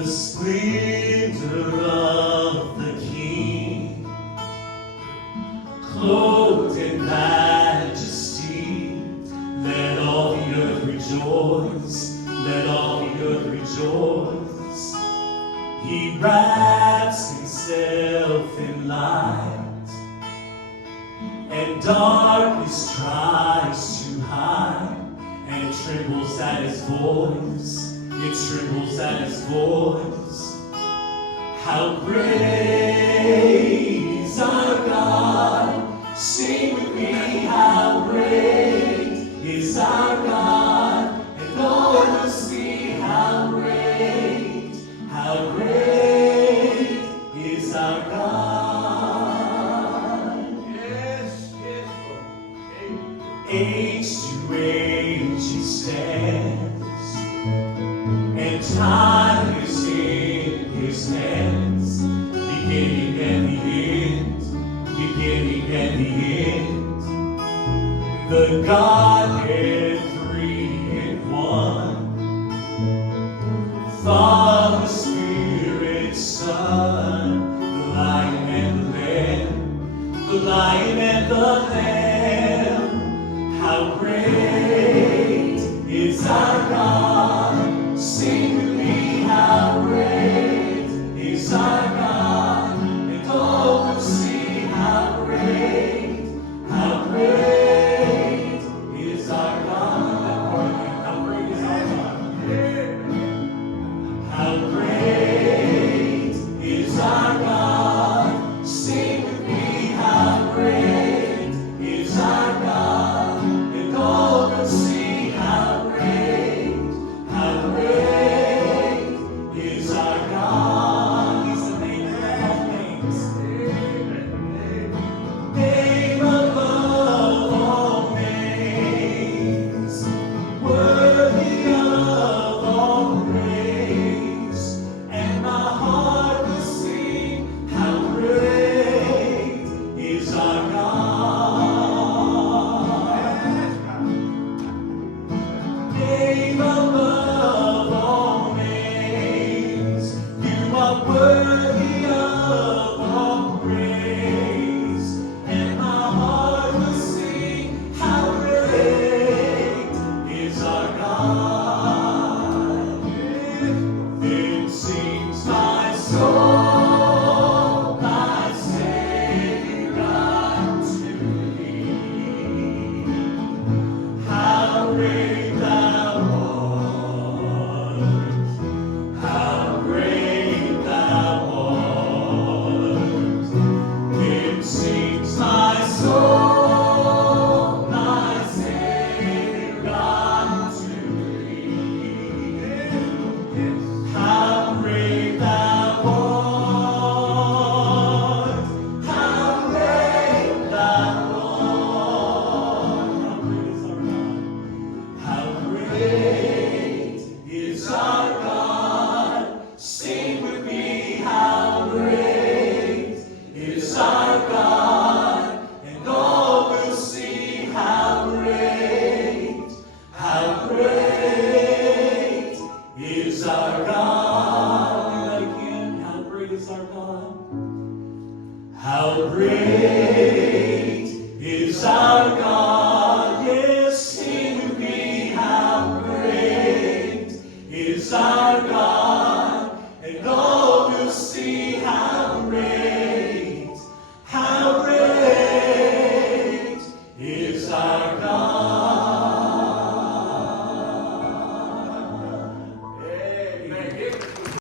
the splendor of the King, clothed in majesty. Let all the earth rejoice, let all the earth rejoice. He wraps himself in light, and darkness tries to hide, and it trembles at his voice. It trembles at his voice. How great is our God! Sing with me, how great is our God! And all will see how great is our God. Yes, yes, Lord. Age to age he stands, and time is in his hands, beginning and the end, beginning and the end. The Godhead three in one, Father, Spirit, Son, the Lion and the Lamb, the Lion and the Lamb. How great is our God! Sing with me, how great is our God, and all will see how great is our God. How great is our God? How great is our God? Sing with me, how great is our God, and all will see how great is our God. He's the name above all names. Name above all names, worthy of all praise. And my heart will sing, how great is our God. Name above all names, you are worthy of all praise. And my heart will sing, how great is our God. Then sings my soul, my Savior unto thee. How great thou art, how great thou art. Then sings my soul, my Savior unto thee. How great thou art, how great thou art. How great is our God? Sing with me, how great is our God, and all will see how great is our God. Again, how great is our God? How great